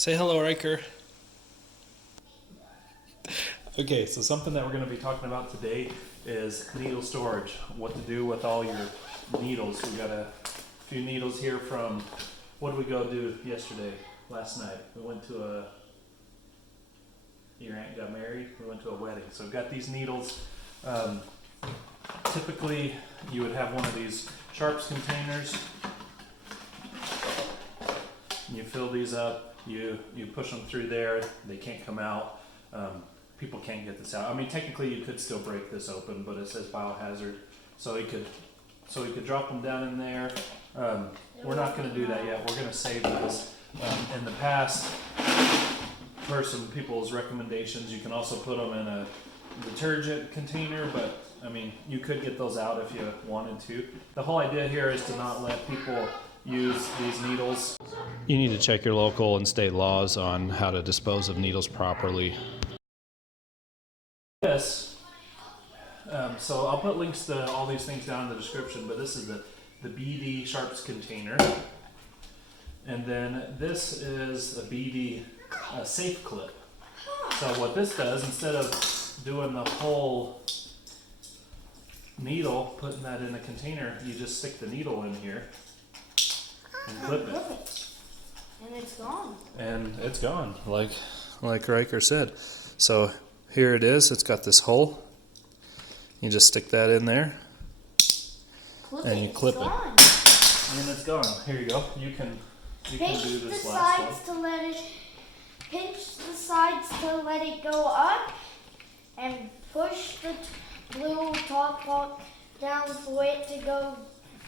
Say hello, Riker. Okay, so something that we're going to be talking about today is needle storage. What to do with all your needles. We got a few needles here from, what did we go do last night? We went to your aunt got married, we went to a wedding. So we've got these needles. Typically, you would have one of these sharps containers. You fill these up, you push them through there, they can't come out. People can't get this out. I mean, technically you could still break this open, but it says biohazard. So you could drop them down in there. We're not going to do that yet. We're going to save this. In the past, per some people's recommendations, you can also put them in a detergent container, but I mean, you could get those out if you wanted to. The whole idea here is to not let people use these needles. You need to check your local and state laws on how to dispose of needles properly. This, so I'll put links to all these things down in the description, but this is the BD sharps container. And then this is a BD safe clip. So what this does, instead of doing the whole needle, putting that in a container, you just stick the needle in here and clip it. And it's gone. And it's gone, like Riker said. So here it is. It's got this hole. You just stick that in there, and you clip it, and it's gone. Here you go. You can do this last one. Pinch the sides to let it go up, and push the blue top part down for it to go,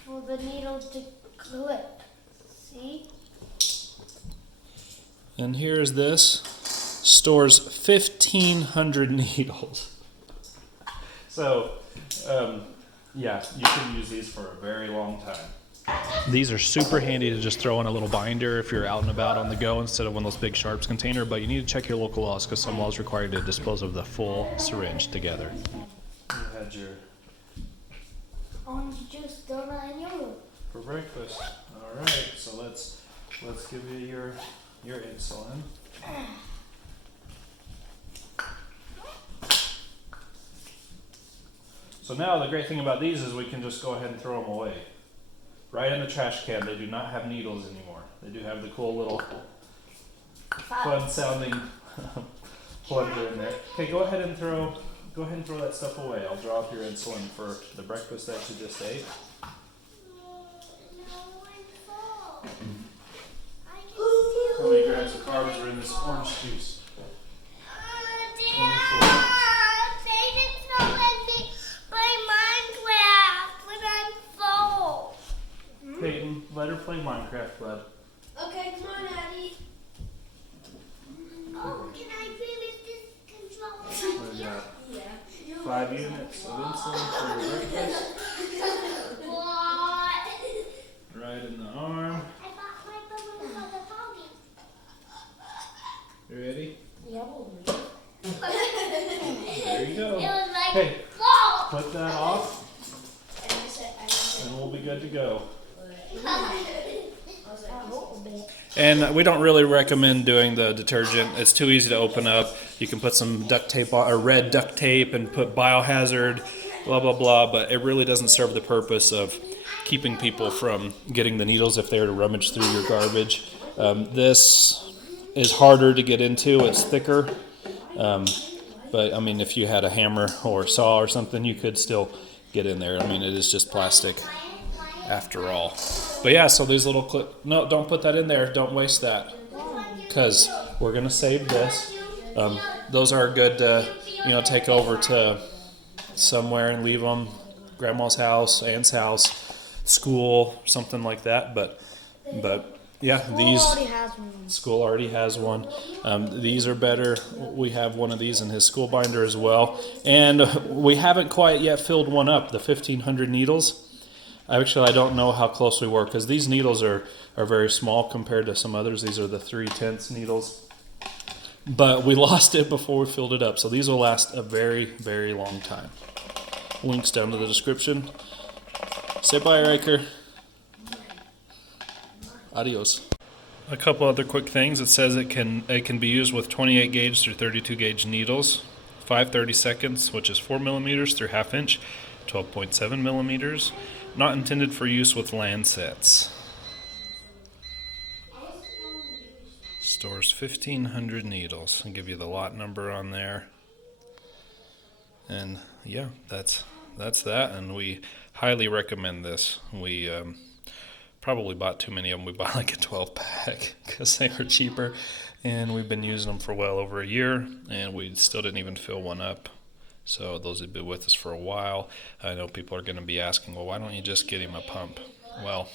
for the needle to clip. See? And here's this. Stores 1,500 needles. So, yeah, you can use these for a very long time. These are super handy to just throw in a little binder if you're out and about on the go instead of one of those big sharps container, but you need to check your local laws because some laws require you to dispose of the full syringe together. You had your orange juice, donut, and yogurt for breakfast. All right, so let's give you your insulin. So now the great thing about these is we can just go ahead and throw them away. Right in the trash can. They do not have needles anymore. They do have the cool little fun sounding plunger in there. Okay, go ahead and throw that stuff away. I'll draw up your insulin for the breakfast that you just ate. How many grams of carbs are in this orange juice? 24. Peyton, let her play Minecraft, bud. Okay, come on, Daddy. Oh, can I play with this controller? What do you got? 5 units of insulin for your breakfast. What? Right in the arm. I got my balloon for the doggy. You ready? Yeah, There you go. It was like, hey, whoa! put that off, and we'll be good to go. And we don't really recommend doing the detergent. It's too easy to open up. You can put some duct tape or red duct tape and put biohazard, blah, blah, blah, but it really doesn't serve the purpose of keeping people from getting the needles if they were to rummage through your garbage. This is harder to get into. It's thicker. But, I mean, if you had a hammer or a saw or something, you could still get in there. I mean, it is just plastic after all. But yeah, so these little no, don't put that in there. Don't waste that, because we're gonna save this. Those are good to, take over to somewhere and leave them, grandma's house, aunt's house, school, something like that. But yeah, school already has one. These are better. We have one of these in his school binder as well, and we haven't quite yet filled one up. The 1,500 needles. Actually, I don't know how close we were, because these needles are very small compared to some others. These are the 3/10 needles. But we lost it before we filled it up. So these will last a very, very long time. Links down to the description. Say bye, Riker. Adios. A couple other quick things. It says it can be used with 28 gauge through 32 gauge needles, 5/32, which is 4 millimeters through ½ inch, 12.7 millimeters. Not intended for use with lancets. Stores 1,500 needles. I'll give you the lot number on there. And yeah, that's that. And we highly recommend this. We probably bought too many of them. We bought like a 12 pack because they were cheaper, and we've been using them for well over a year, and we still didn't even fill one up. So those have been with us for a while. I know people are going to be asking, well, why don't you just get him a pump? Well,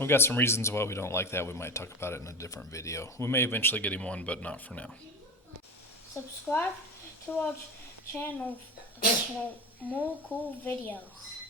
we've got some reasons why we don't like that. We might talk about it in a different video. We may eventually get him one, but not for now. Subscribe to our channel for more cool videos.